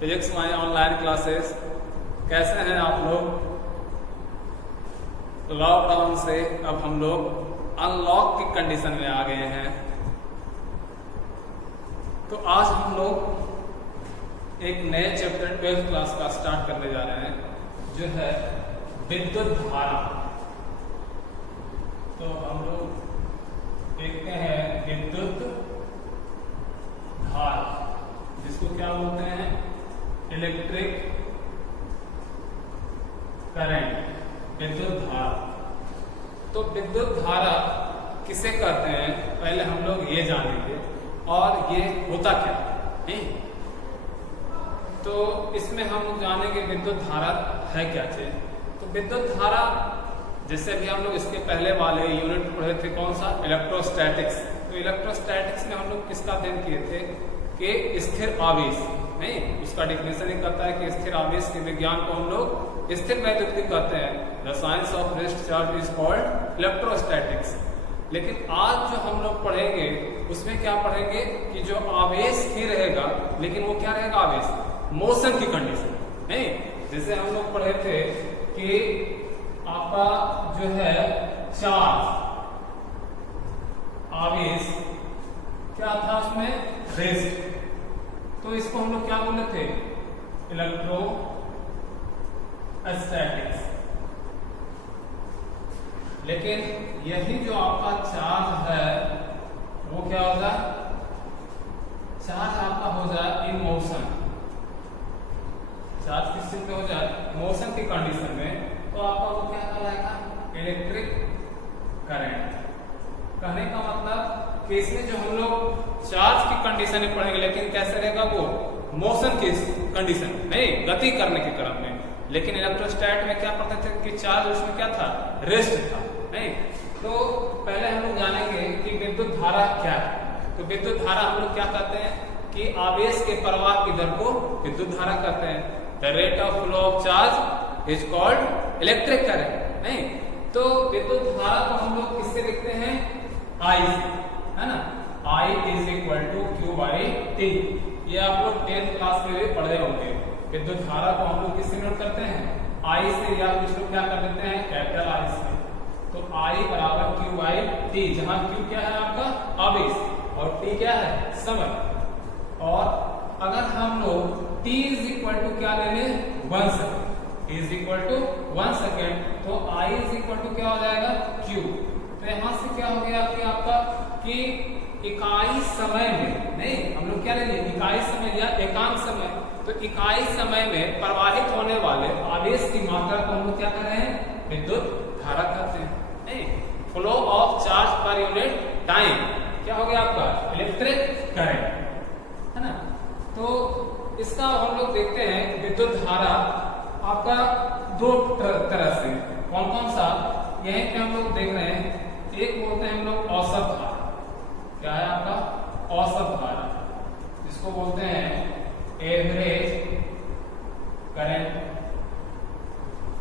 Physics my online classes. कैसे हैं आप लोग? लॉकडाउन से अब हम लोग अनलॉक की कंडीशन में आ गए हैं। तो आज हम लोग एक नए चैप्टर 12th क्लास का स्टार्ट करने जा रहे हैं, जो है विद्युत धारा। तो हम लोग देखते हैं विद्युत धारा, जिसको क्या बोलते हैं? इलेक्ट्रिक करंट, विद्युत धारा। तो विद्युत धारा किसे कहते हैं, पहले हम लोग ये जानेंगे, और ये होता क्या है। तो इसमें हम लोग जानेंगे विद्युत धारा है क्या चीज। तो विद्युत धारा, जैसे भी हम लोग इसके पहले वाले यूनिट पढ़े थे, कौन सा? इलेक्ट्रोस्टैटिक्स। तो इलेक्ट्रोस्टैटिक्स में हम लोग किसका अध्ययन किए थे कि स्थिर आवेश, नहीं, उसका डिफिनेशन ही कहता है कि स्थिर आवेश के विज्ञान को हम लोग स्थिर वैद्युतिकी कहते हैं। The science of rest charge is called electrostatics. लेकिन आज जो हम लोग पढ़ेंगे उसमें क्या पढ़ेंगे कि जो आवेश ही रहेगा, लेकिन वो क्या रहेगा? आवेश, मोशन की कंडीशन, नहीं। जैसे हम लोग पढ़े थे कि आपका जो है चार्ज, आवेश क्या था उसमें? रेस्ट। तो इसको हम लोग क्या बोले थे? इलेक्ट्रोस्टैटिक्स। लेकिन यही जो आपका चार्ज है वो क्या हो जाए? चार्ज आपका हो जाए इन मोशन। चार्ज किस चीज पे हो जाए? मोशन की कंडीशन में। तो आपका वो क्या कहलाएगा? Electric current. कहने का मतलब कि इसमें जो हम लोग चार्ज की कंडीशन में पढ़ेंगे, लेकिन कैसे रहेगा वो? मोशन की कंडीशन, नहीं, गति करने के क्रम में। लेकिन इलेक्ट्रोस्टैट में क्या पढ़ते थे कि चार्ज उसमें क्या था? रेस्ट था, नहीं। तो पहले हम लोग जानेंगे कि विद्युत धारा क्या है। तो विद्युत धारा हम लोग क्या कहते हैं कि आवेश के प्रवाह की दर को विद्युत धारा कहते हैं। The rate of flow of charge is called electric current, नहीं। तो विद्युत धारा को हम लोग किससे लिखते हैं? आई, है ना। I is equal to Q by T. ये आप लोग 10th क्लास में भी पढ़े होंगे। विद्युत धारा को हम लोग किससे नोट करते हैं? I से, या कुछ लोग क्या कर देते हैं? कैपिटल I से। तो I बराबर क्यू बाई टी, जहां क्यू क्या है आपका? आवेश, और टी क्या है? समय। और अगर हम लोग t इज इक्वल टू क्या ले लें? 1 second. t is equal to 1 second, तो I इज इक्वल टू क्या हो जाएगा? क्यू। तो यहां से क्या हो गया कि आपका कि इकाई समय में, नहीं, हम लोग क्या ले लें? इकाई समय या एकांक समय। तो इकाई समय में प्रवाहित होने वाले आवेश की मात्रा को हम लोग क्या कर रहे हैं? विद्युत धारा कहते हैं, नहीं। Flow of charge per unit time क्या हो गया आपका? इलेक्ट्रिक करंट, है ना। तो इसका हम लोग देखते हैं विद्युत धारा आपका दो तरह से। कौन कौन सा? यहीं पे हम लोग देख रहे हैं। एक बोलते हैं हम लोग औसत धारा। क्या है आपका? औसत धारा, जिसको बोलते हैं एवरेज करंट।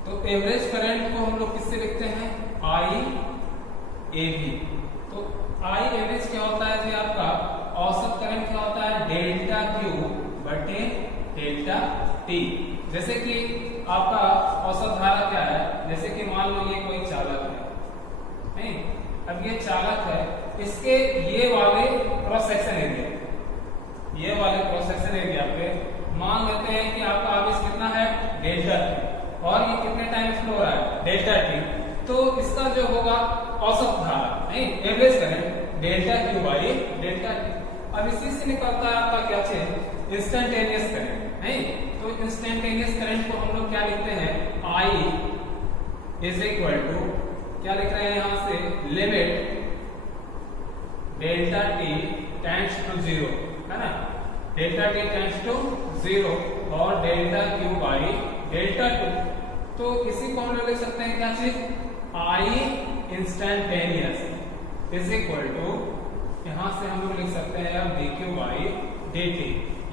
तो एवरेज करंट को हम लोग किससे लिखते हैं? आई ए बी। तो आई एवरेज क्या होता है जी आपका? औसत करंट क्या होता है? डेल्टा क्यू बटे डेल्टा टी। जैसे कि आपका औसत धारा क्या है? जैसे कि मान लो ये कोई चालक है, नहीं। अब ये चालक है, इसके ये वाले क्रॉस सेक्शन एरिया, ये वाले क्रॉस सेक्शन एरिया पे मान लेते हैं कि आपका आवेश कितना है? डेल्टा टी, और ये कितने टाइम फ्लो हो रहा है? Delta T. तो इसका जो होगा औसत धारा, नहीं, average current, delta Q by delta T. अब इसी से निकलता है आपका क्या चीज? इंस्टेंटेनियस करंट, नहीं। तो इंस्टेंटेनियस करंट को हम लोग क्या लिखते हैं? I इज इक्वल टू क्या लिख रहे हैं यहां से? Limit delta T tends to 0, है ना। डेल्टा टी टेंड्स टू 0 और delta Q by delta two. तो इसी को हम लोग लिख सकते हैं क्या चीज? I instantaneous is equal to, यहां से हम लोग लिख सकते हैं अब dq बाई dt।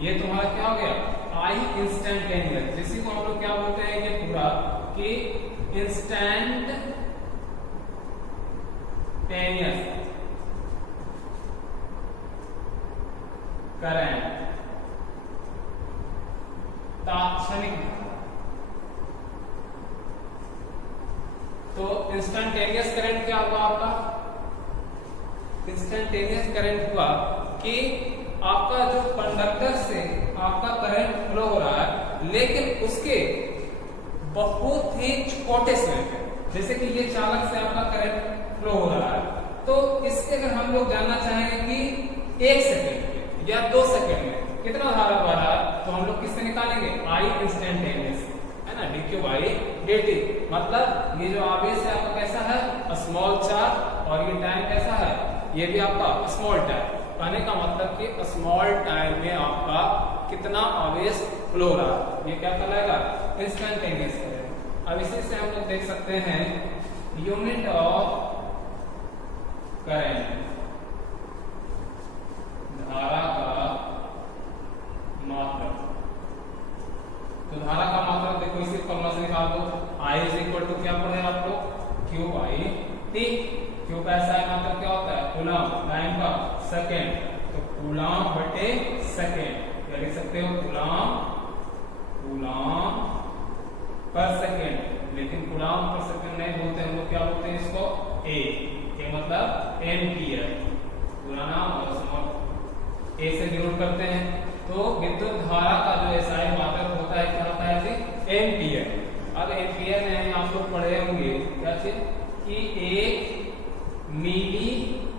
ये तुम्हारा क्या हो गया? I इंस्टेंटेनियस, जिसी को हम लोग क्या बोलते हैं? ये पूरा कि इंस्टेंटेनियस करंट क्षणिक। तो इंस्टेंटेनियस करंट क्या हुआ आपका? इंस्टेंटेनियस करंट हुआ कि आपका जो कंडक्टर से आपका करंट फ्लो हो रहा है, लेकिन उसके बहुत ही छोटे समय पे, जैसे कि ये चालक से आपका करंट फ्लो हो रहा है, तो इसके अगर हम लोग जानना चाहेंगे कि 1 सेकेंड या 2 सेकेंड में कितना धारा बह रहा है, तो हम लोग किससे निकालेंगे? आई इंस्टेंटेनियस, है ना, dq by dt। मतलब ये जो आवेश है आपका कैसा है? स्मॉल चार्ज, और ये टाइम कैसा है? ये भी आपका स्मॉल टाइम। कहने का मतलब कि स्मॉल टाइम में आपका कितना आवेश फ्लो रहा है, ये क्या कहलाएगा? Instantaneous current. अब इसी से हम लोग देख सकते हैं यूनिट ऑफ करंट, धारा का मात्रक। तो धारा का मात्रक देखो, इसी फॉर्मूला से निकाल दो। I इज इक्वल टू क्या पढ़े आप लोग? Q by T। Q का ऐसा मात्रक क्या होता है? कूलम। टाइम का सेकेंड, तो कूलम बटे सेकेंड, क्या लिख सकते हो? Coulomb per second. लेकिन कूलम पर सेकेंड नहीं बोलते हम लोग, क्या बोलते हैं इसको? ए मतलब एम्पियर। पूरा नाम और स्मॉल ए से डिनोट करते हैं। तो विद्युत धारा का जो एसआई मात्रक होता है क्या होता है जी? एम्पियर। अब एम्पियर में आप लोग पढ़े होंगे क्या चीज कि 1 मिली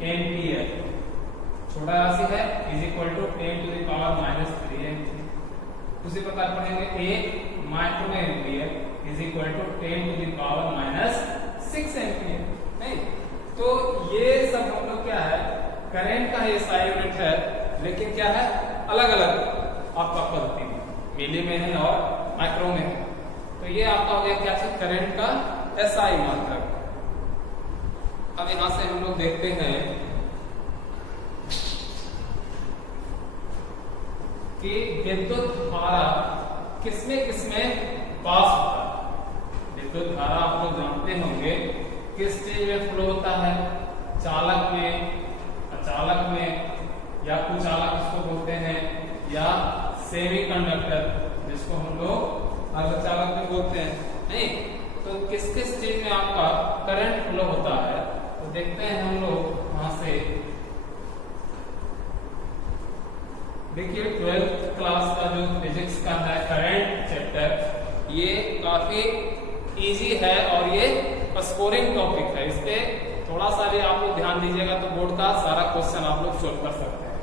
एम्पियर छोटा राशि है is equal to 10 to the power -3 ampere. उसी प्रकार पढ़ेंगे 1 micro ampere is equal to 10 to the power -6 ampere. नहीं, तो ये सब हम लोग क्या है? करंट का एसआई यूनिट है, लेकिन क्या है? अलग अलग आपका पद्धति में, मिली में है और माइक्रो में है। तो ये आपका हो गया क्या चीज? करंट का एसआई मात्रक। अब यहां से हम लोग देखते हैं कि विद्युत धारा किसमें पास होता है। विद्युत धारा आप लोग जानते होंगे किस चीज में फ्लो होता है? चालक में, अचालक में, या कुचालक इसको बोलते हैं, या सेमीकंडक्टर जिसको हम लोग अर्धचालक में बोलते हैं। नहीं, तो किस किस चीज में आपका करंट फ्लो होता है? तो देखते हैं हम लोग वहां से। देखिए 12th क्लास का जो फिजिक्स का है करंट चैप्टर, ये काफी इजी है और ये स्कोरिंग टॉपिक है। इस पे थोड़ा सा भी आप लोग ध्यान दीजिएगा तो बोर्ड का सारा क्वेश्चन आप लोग सोल्व कर सकते हैं।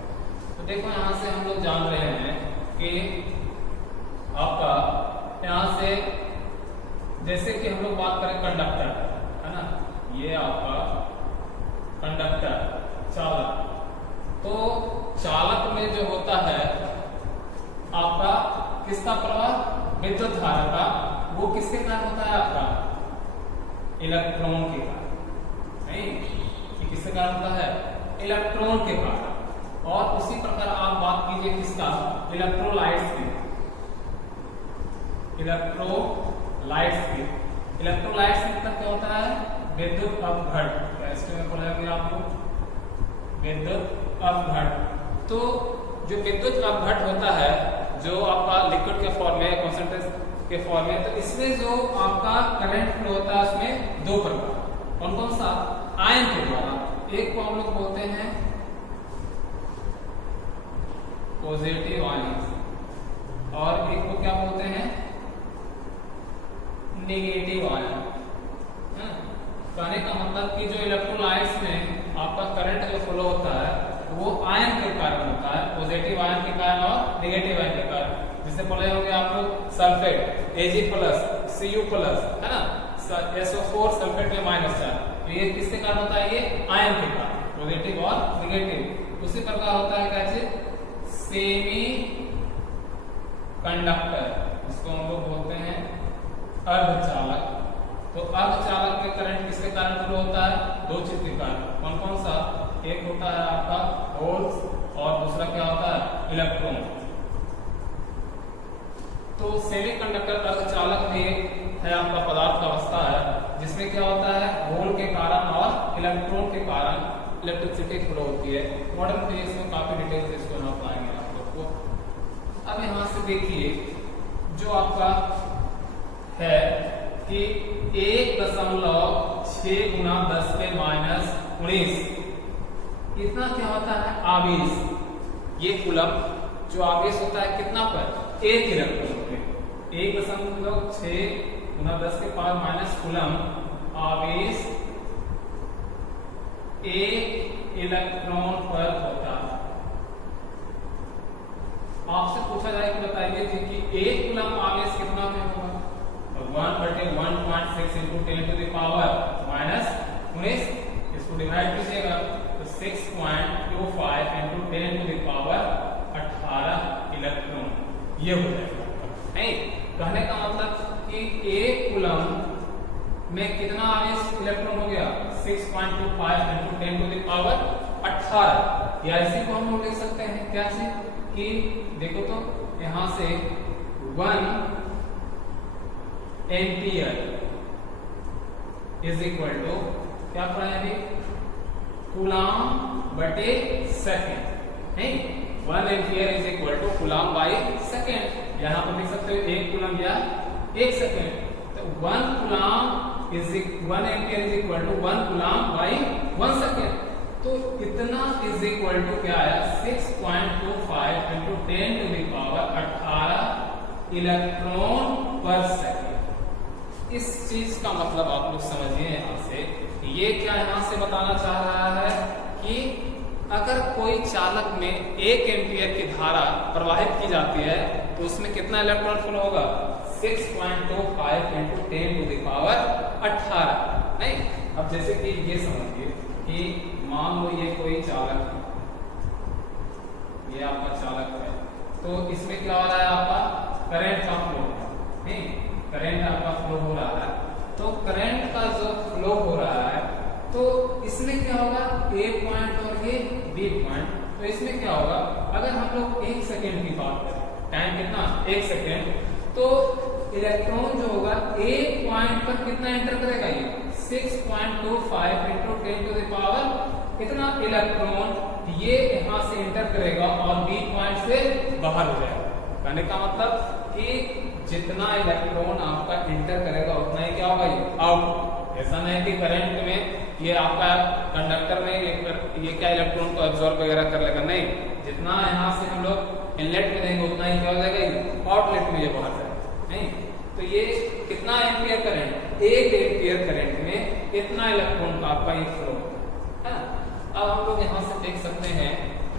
तो देखो यहाँ से हम लोग जान रहे हैं कि आपका यहाँ से जैसे कि हम लोग बात करें कंडक्टर, है ना, ये आपका कंडक्टर चालक। तो चालक में जो होता है आपका किसका प्रवाह? विद्युत धारा का। वो किसके कारण होता है? आपका इलेक्ट्रॉन के कारण। नहीं, ये किसके कारण होता है? इलेक्ट्रॉन के कारण। और उसी प्रकार आप बात कीजिए किसका? इलेक्ट्रोलाइट्स की। इलेक्ट्रोलाइट्स की। इलेक्ट्रोलाइट्स मतलब क्या होता है? विद्युत अपघट। इसके में पढ़ेंगे आप लोग विद्युत अपघट। तो जो विद्युत अपघट होता है, जो आपका लिक्विड के फॉर्म में, कॉन्सेंट्रेट के फॉर्म में, तो इसमें जो आपका करंट फ्लो होता है उसमें दो प्रकार। कौन कौन सा? आयन के द्वारा। एक को हम लोग बोलते हैं पॉजिटिव आयन और एक को क्या बोलते हैं? Negative ion. कहने का मतलब कि जो इलेक्ट्रोलाइट्स में आपका करंट जो फ्लो होता है वो आयन के कारण होता है, पॉजिटिव आयन के कारण और नेगेटिव आयन के कारण। जिससे पढ़े होंगे आप लोग सल्फेट Ag+, Cu+, है ना, SO4 सल्फेट में -4। तो ये किसके कारण होता है? ये आयन के कारण, पॉजिटिव और नेगेटिव। उसी प्रकार होता है क्या चीज? सेमी कंडक्टर, जिसको हम लोग बोलते हैं अर्धचालक। तो अर्धचालक में करंट किसके कारण फ्लो होता है? दो चीज के कारण। कौन कौन सा? एक होता है आपका होल्स और दूसरा क्या होता है? इलेक्ट्रॉन। तो सेमीकंडक्टर अर्धचालक भी है आपका पदार्थ का अवस्था है, जिसमें क्या होता है? होल के कारण और इलेक्ट्रॉन के कारण इलेक्ट्रिसिटी फ्लो होती है। मॉडर्न फिजिक्स में काफी डिटेल से इसको ना पाएंगे आप लोग को। अब यहाँ से देखिए जो आपका है कि 1.6 गुना 10 के -19 इतना क्या होता है आवेश। ये कूलम जो आवेश होता है कितना पर, एक इलेक्ट्रॉन पे 1.6 गुना 10 के पावर माइनस कूलम आवेश एक इलेक्ट्रॉन पर होता है। आपसे पूछा जाए कि बताइए थी कि एक कूलम आवेश कितना में होगा, 1/1.6 into 10 to the power -19 इसको डिवाइड कीजिएगा तो 6.25 into 10 to the power 18 electron ये हो जाएगा। नहीं, कहने का मतलब कि एक कूलम में कितना आवेश इलेक्ट्रॉन हो गया, 6.25 into 10 to the power 18। या इसी को हम लोग लिख सकते हैं क्या से कि देखो तो यहां से 1 एम्पियर इज इक्वल टू क्या पढ़ा है अभी, कूलम बटे सेकेंड। नहीं, 1 ampere is equal to coulomb by second. यहां पर लिख सकते हो 1 कूलम या 1 सेकेंड। तो 1 ampere is equal to 1 coulomb by 1 second. तो इतना इज इक्वल टू क्या आया, 6.25 into 10 to the power 18 electron पर सेकेंड। इस चीज का मतलब आप लोग समझिए यहां से, ये क्या यहां से बताना चाह रहा है कि अगर कोई चालक में 1 एम्पियर की धारा प्रवाहित की जाती है तो उसमें कितना इलेक्ट्रॉन फ्लो होगा, 6.25 into 10 to the power 18। नहीं, अब जैसे कि ये समझिए कि मान लो ये कोई चालक है, ये आपका चालक है, तो इसमें क्या हो रहा है, आपका करंट का फ्लो है, करंट आपका फ्लो हो रहा है। तो करंट का जो फ्लो हो रहा है तो इसमें क्या होगा, ए पॉइंट और ये बी पॉइंट। तो इसमें क्या होगा, अगर हम लोग 1 सेकेंड की बात करें, टाइम कितना 1 सेकेंड, तो इलेक्ट्रॉन जो होगा एक पॉइंट पर कितना एंटर करेगा, ये 6.25 into 10 to the power कितना इलेक्ट्रॉन ये यहां से एंटर करेगा और बी पॉइंट से बाहर हो जाएगा। कहने का मतलब कि जितना इलेक्ट्रॉन आपका एंटर करेगा उतना ही क्या होगा, ये आउट। ऐसा नहीं कि करंट में ये आपका कंडक्टर में ये क्या इलेक्ट्रॉन को एब्जॉर्ब वगैरह कर लेगा, नहीं, जितना यहाँ से हम लोग इनलेट में देंगे उतना ही क्या हो जाएगा, आउटलेट में ये बाहर जाएगा। नहीं, तो ये कितना एम्पियर करंट, 1 एम्पियर करंट में इतना इलेक्ट्रॉन का आपका ये फ्लो है। अब हम लोग यहाँ से देख सकते हैं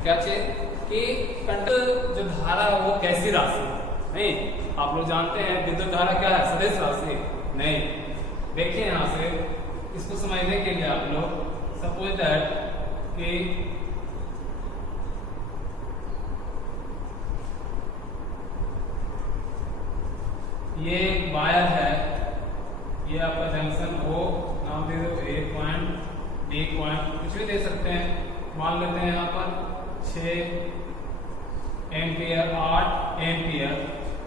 क्या चीज कि कंडक्टर जो धारा है वो कैसी राशि है। नहीं, आप लोग जानते हैं विद्युत धारा क्या है, सदिश राशि। नहीं, देखिए यहाँ से इसको समझने के लिए आप लोग सपोज दैट कि ये एक वायर है, ये आपका जंक्शन O नाम दे दो, A पॉइंट B पॉइंट कुछ भी दे सकते हैं। मान लेते हैं यहाँ पर 6 एम्पियर 8 एम्पियर,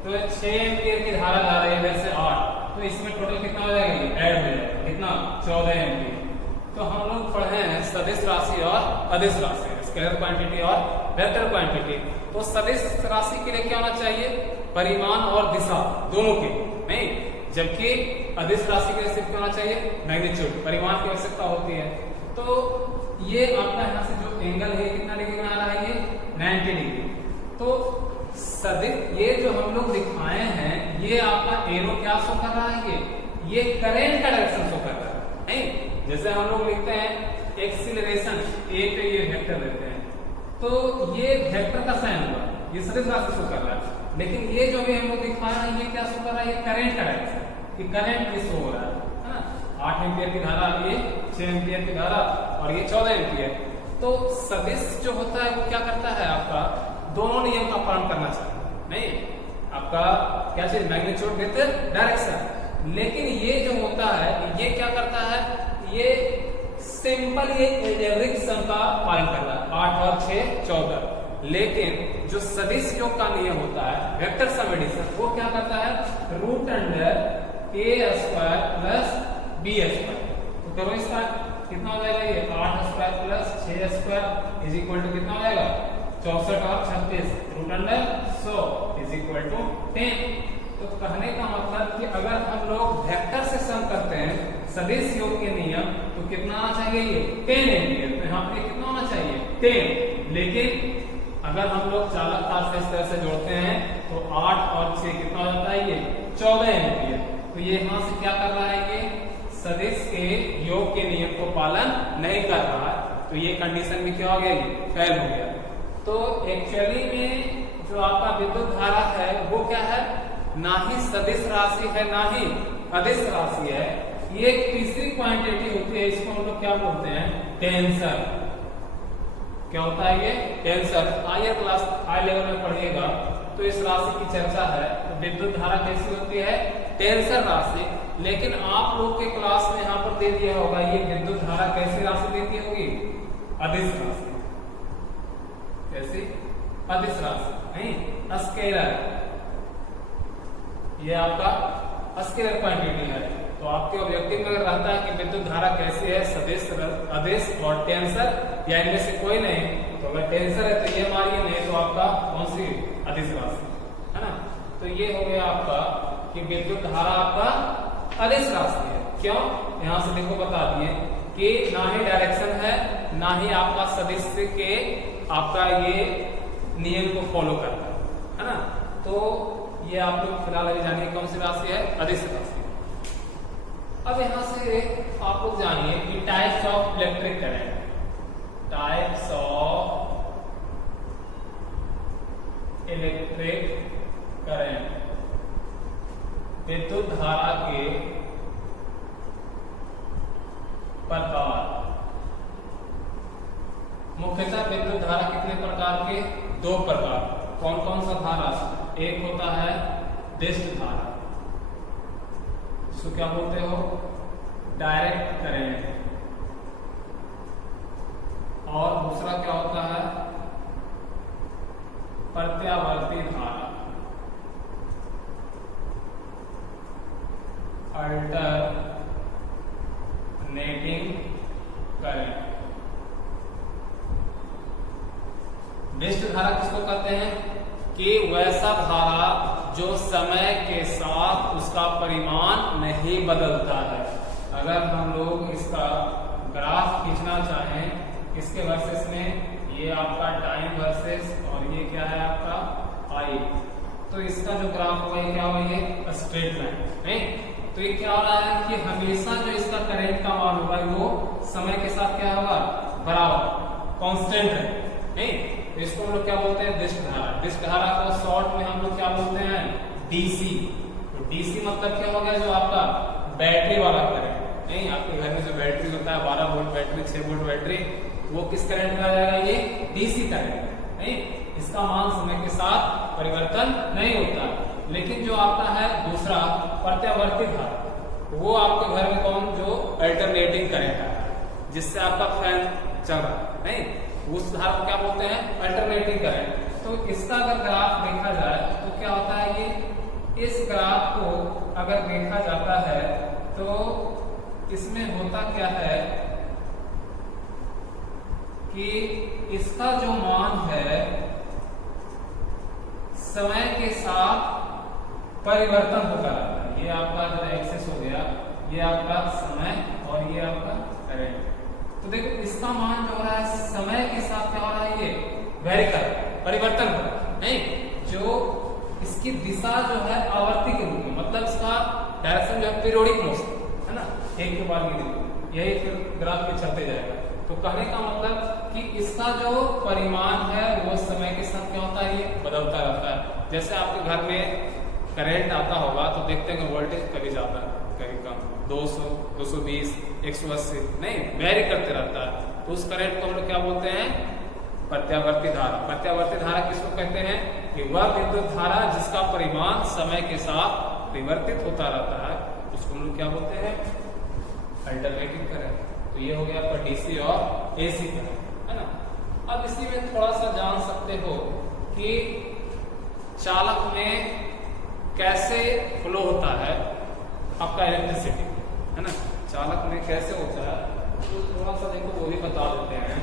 तो 6 एम्पियर की धारा जा रही है वैसे 8, तो इसमें टोटल कितना हो जाएगा, ऐड हो जाएगा कितना 14 एम्पियर। तो हम लोग पढ़े हैं सदिश राशि और अदिश राशि, स्केलर क्वांटिटी और वेक्टर क्वांटिटी। तो सदिश राशि के लिए क्या होना चाहिए, परिमाण और दिशा दोनों के, नहीं, जबकि अदिश राशि के लिए सिर्फ होना चाहिए मैग्नीट्यूड, परिमाण की आवश्यकता होती है। तो ये आपका यहाँ से जो एंगल है कितना डिग्री में आ रहा है, ये 90 डिग्री। तो सदिश ये जो हम लोग दिखाए हैं ये आपका एरो क्या शो कर रहा है, ये करंट का डायरेक्शन शो कर रहा है। नहीं, जैसे हम लोग लिखते हैं एक्सीलरेशन, ए पे ये वेक्टर लेते हैं तो ये वेक्टर का साइन होगा, ये सदिश राशि शो कर रहा है। लेकिन ये जो भी हम लोग दिखा रहे हैं ये क्या शो कर रहा है, ये करंट का डायरेक्शन, कि करंट ये शो हो रहा है ना। 8 एम्पियर की धारा, ये 6 एम्पियर की धारा और ये 14 एम्पियर। तो सदिश जो होता है वो क्या करता है, आपका दोनों नियम का पालन करना चाहिए। नहीं, आपका क्या चाहिए, मैग्नीट्यूड विद डायरेक्शन। लेकिन ये जो होता है ये क्या करता है, ये सिंपल ये एवरेज सम का पालन कर रहा है, 8 और 6 14। लेकिन जो सदिश योग का नियम होता है वेक्टर सम एडिशन, वो क्या करता है, root under a square plus b square. तो करो इसका कितना हो जाएगा, ये 8 square plus 6 square is equal to कितना हो जाएगा, 64 और 36, root under 100 is equal to 10। तो कहने का मतलब कि अगर हम लोग वेक्टर से सम करते हैं सदिश योग के नियम, तो कितना आना चाहिए ये 10 एम्पियर। तो यहाँ पे कितना होना चाहिए 10। लेकिन अगर हम लोग चालक तार से इस तरह से जोड़ते हैं तो 8 और 6 कितना हो जाता है ये 14 एम्पियर। तो ये यहाँ से क्या कर रहा है, ये सदिश के योग के नियम को पालन नहीं कर रहा है। तो ये कंडीशन भी क्या हो गया, ये फेल हो गया। तो एक्चुअली में जो आपका विद्युत धारा है वो क्या है, ना ही सदिश राशि है ना ही अदिश राशि है, ये एक तीसरी क्वांटिटी होती है। इसको हम लोग क्या बोलते हैं, टेंसर। क्या होता है ये tensor. Higher class high level में पढ़िएगा तो इस राशि की चर्चा है। तो विद्युत धारा कैसी होती है, टेंसर राशि। लेकिन आप लोग के क्लास में यहाँ पर दे दिया होगा ये विद्युत धारा कैसी राशि देती होगी, अदिश राशि। कैसी, अदिश राशि नहीं, स्केलर। ये आपका स्केलर क्वांटिटी है। तो आपके ऑब्जेक्टिव में रहता है कि विद्युत धारा कैसी है, सदिश, अदिश और टेंसर, या इनमें से कोई नहीं। तो अगर टेंसर है तो ये मारिए, नहीं तो आपका कौन सी अदिश राशि है ना। तो ये हो गया आपका कि विद्युत धारा आपका अदिश राशि है। क्यों, यहाँ से देखो बता दिए कि ना ही डायरेक्शन है ना ही आपका सदिश के आपका ये नियम को फॉलो करता है ना। तो ये आप लोग फिलहाल अभी जानिए कौन सी राशि है, अदिश राशि। अब यहां से आप लोग जानिए कि types of electric current. Types of electric current, विद्युत धारा के प्रकार। मुख्यतः विद्युत धारा कितने प्रकार के, 2 प्रकार। कौन कौन सा धारा, एक होता है डिस्ट धारा, इसको क्या बोलते हो, डायरेक्ट करंट। और दूसरा क्या होता है, प्रत्यावर्ती धारा, अल्टरनेटिंग करंट। डिस्ट धारा किसको कहते हैं कि वैसा धारा जो समय के साथ उसका परिमाण नहीं बदलता है। अगर हम लोग इसका ग्राफ खींचना चाहें इसके वर्सेस में, ये आपका टाइम वर्सेस और ये क्या है आपका आई, तो इसका जो ग्राफ होगा ये क्या होगा, ये स्ट्रेट लाइन नहीं। तो ये क्या हो रहा है कि हमेशा जो इसका करंट का मान होगा वो समय के साथ क्या होगा, बराबर कांस्टेंट है नहीं। तो इसको हम लोग क्या बोलते हैं, डिस्ट धारा। डिस्ट धारा को शॉर्ट में हम लोग क्या बोलते हैं, डीसी। तो डीसी मतलब क्या हो गया, जो आपका बैटरी वाला करंट नहीं। आपके घर में जो बैटरी होता है 12 वोल्ट बैटरी, 6 वोल्ट बैटरी, वो किस करंट में आ जाएगा, ये डीसी करंट नहीं। इसका मान समय के साथ परिवर्तन नहीं होता। लेकिन जो आपका है दूसरा प्रत्यावर्ती धारा, वो आपके घर में कौन, जो अल्टरनेटिंग करंट है जिससे आपका फैन चल रहा है नहीं, उस धारा को क्या बोलते हैं, अल्टरनेटिंग करंट। तो इसका अगर ग्राफ देखा जाए तो क्या होता है, ये इस ग्राफ को अगर देखा जाता है तो इसमें होता क्या है कि इसका जो मान है समय के साथ परिवर्तन होता रहता है। ये आपका जो एक्सेस हो गया, ये आपका समय और ये आपका करंट। तो देखो इसका मान जो हो रहा है समय के साथ क्या हो रहा है, ये वेरी कर परिवर्तन हो रहा है नहीं। जो इसकी दिशा जो है आवर्ती के रूप में, मतलब इसका डायरेक्शन जो है पीरियोडिक मोशन है ना, एक के बाद यही फिर ग्राफ में चलते जाएगा। तो कहने का मतलब कि इसका जो परिमाण है वो समय के साथ क्या होता है, ये बदलता रहता है। जैसे आपके घर में करंट आता होगा तो देखते हैं कि वोल्टेज कभी जाता है कभी कम, 200, 220, 180 नहीं, वेरी करते रहता है। तो उस करंट को हम लोग क्या बोलते हैं, प्रत्यावर्ती धारा। प्रत्यावर्ती धारा किसको कहते हैं कि वह विद्युत धारा जिसका परिमाण समय के साथ परिवर्तित होता रहता है, उसको हम लोग क्या बोलते हैं, अल्टरनेटिंग करंट। तो ये हो गया आपका डीसी और एसी करंट है ना। अब इसी में थोड़ा सा जान सकते हो कि चालक में कैसे फ्लो होता है आपका इलेक्ट्रिसिटी है ना, चालक में कैसे होता है, तो थोड़ा सा देखो वो भी बता देते हैं।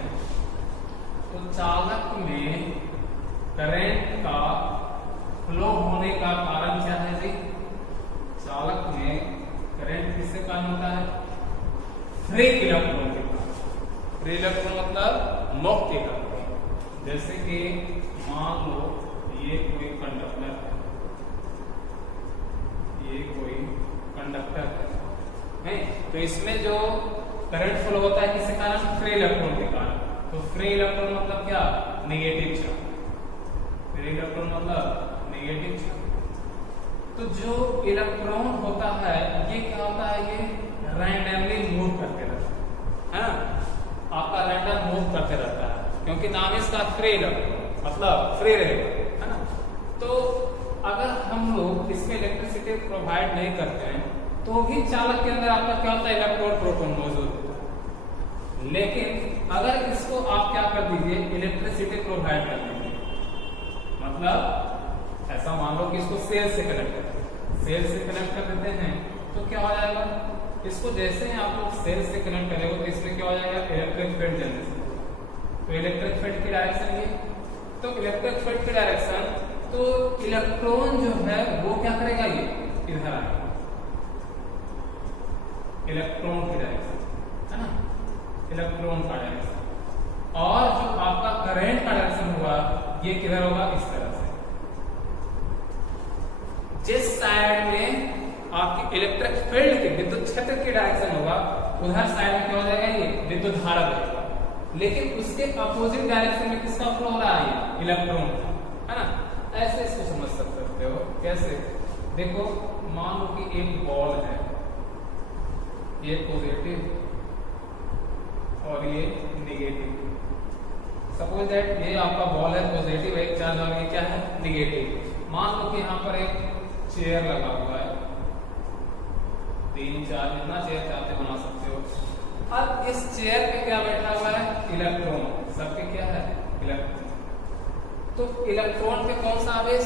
तो चालक में करंट का फ्लो होने का कारण क्या है जी, कारण होता है? फ्री इलेक्ट्रॉन के कारण। फ्री इलेक्ट्रॉन मतलब मुक्त इलेक्ट्रॉन। जैसे कि मान लो ये कोई कंडक्टर है, ये कोई कंडक्टर है, नहीं? तो इसमें जो करंट फ्लो होता है किसके कारण? फ्री इलेक्ट्रॉन के कारण। तो फ्री इलेक्ट्रॉन मतलब क्या? Negative charge. फ्री इलेक्ट्रॉन मतलब नेगेटिव चार्ज। तो जो इलेक्ट्रॉन होता है ये क्या होता है? ये रैंडमली मूव करते रहता है ना, आपका रैंडम मूव करते रहता है, क्योंकि नाम इसका फ्री इलेक्ट्रॉन मतलब फ्री रहेगा, है ना। तो अगर हम लोग इसमें इलेक्ट्रिसिटी प्रोवाइड नहीं करते हैं तो भी चालक के अंदर आपका क्या होता है? इलेक्ट्रॉन प्रोटॉन मौजूद होता है। लेकिन अगर इसको आप क्या कर दीजिए? इलेक्ट्रिसिटी प्रोवाइड कर दीजिए, मतलब ऐसा मान लो कि इसको सेल से कनेक्ट कर, सेल से कनेक्ट कर देते हैं तो क्या हो जाएगा? इसको जैसे ही आप लोग सेल से कनेक्ट करेंगे तो इसमें क्या हो जाएगा? Electric field generation. तो इलेक्ट्रिक फील्ड की डायरेक्शन ये, तो इलेक्ट्रिक फील्ड की डायरेक्शन, तो इलेक्ट्रॉन जो है वो क्या करेगा? ये इधर आएगा, इलेक्ट्रॉन की डायरेक्शन, है ना, इलेक्ट्रॉन का डायरेक्शन। और जो आपका करंट का डायरेक्शन होगा ये किधर होगा? इस तरह से। जिस साइड में आपकी इलेक्ट्रिक फील्ड की विद्युत क्षेत्र की डायरेक्शन होगा उधर साइड में क्या हो जाएगा? ये विद्युत धारा बहेगा। लेकिन उसके अपोजिट डायरेक्शन में किसका फ्लो हो रहा है? इलेक्ट्रॉन, है ना। ऐसे इसको समझ सकते हो। कैसे? देखो मान लो कि एक बॉल है, ये पॉजिटिव और ये नेगेटिव। सपोज दैट ये आपका बॉल है पॉजिटिव एक चार्ज और ये क्या है? नेगेटिव। मान लो कि यहाँ पर एक चेयर लगा हुआ है, 3 4 जितना चेयर चाहते बना सकते हो। अब इस चेयर पे क्या बैठा हुआ है? इलेक्ट्रॉन। सबके क्या है? इलेक्ट्रॉन। तो इलेक्ट्रॉन पे कौन सा आवेश?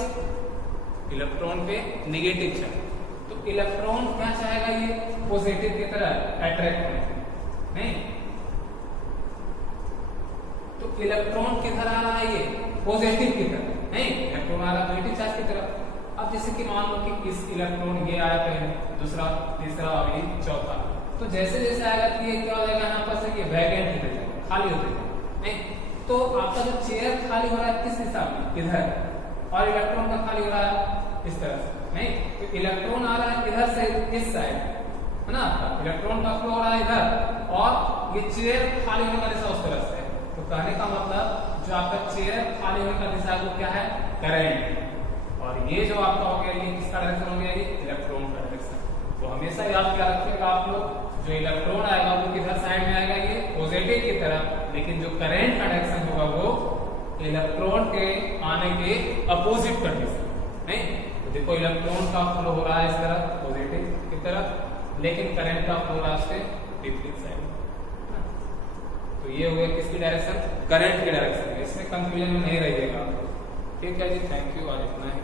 इलेक्ट्रॉन पे नेगेटिव चार्ज। तो इलेक्ट्रॉन क्या चाहेगा? ये पॉजिटिव की तरह अट्रैक्ट करेगा, नहीं? तो इलेक्ट्रॉन किधर आ रहा है? ये पॉजिटिव की तरफ, नहीं? इलेक्ट्रॉन आ रहा है पॉजिटिव चार्ज की तरफ। अब जैसे कि मान लो कि इस इलेक्ट्रॉन ये आया पहले, दूसरा, तीसरा और ये चौथा। तो जैसे जैसे आएगा कि ये क्या हो जाएगा? यहाँ पर से ये वैकेंट हो जाएगा, खाली हो जाएगा, नहीं? तो आपका जो चेयर खाली हो रहा है किस दिशा में? इधर। और इलेक्ट्रॉन का खाली हो रहा है इस तरह से, नहीं? तो इलेक्ट्रॉन आ रहा है इधर से इस साइड, है ना, इलेक्ट्रॉन का फ्लो हो रहा है इधर, और ये चेयर खाली होने का दिशा उस तरह से। तो कहने का मतलब जो आपका चेयर खाली होने का दिशा है वो क्या है? करंट। और ये जो आपका हो गया ये किसका डायरेक्शन हो गया? ये इलेक्ट्रॉन का डायरेक्शन। तो हमेशा याद क्या रखिएगा आप लोग, जो इलेक्ट्रॉन आएगा वो किधर साइड में आएगा? ये पॉजिटिव की तरफ। लेकिन जो करंट का डायरेक्शन होगा वो इलेक्ट्रॉन के आने के अपोजिट कंडीशन, नहीं? तो देखो इलेक्ट्रॉन का फ्लो हो रहा है इस तरफ पॉजिटिव की तरफ, लेकिन करंट का फ्लो रहा है विपरीत साइड। तो ये हो गया किसकी डायरेक्शन? करंट की डायरेक्शन। इसमें कंफ्यूजन में नहीं रहिएगा। ठीक है जी, थैंक यू, आज इतना ही।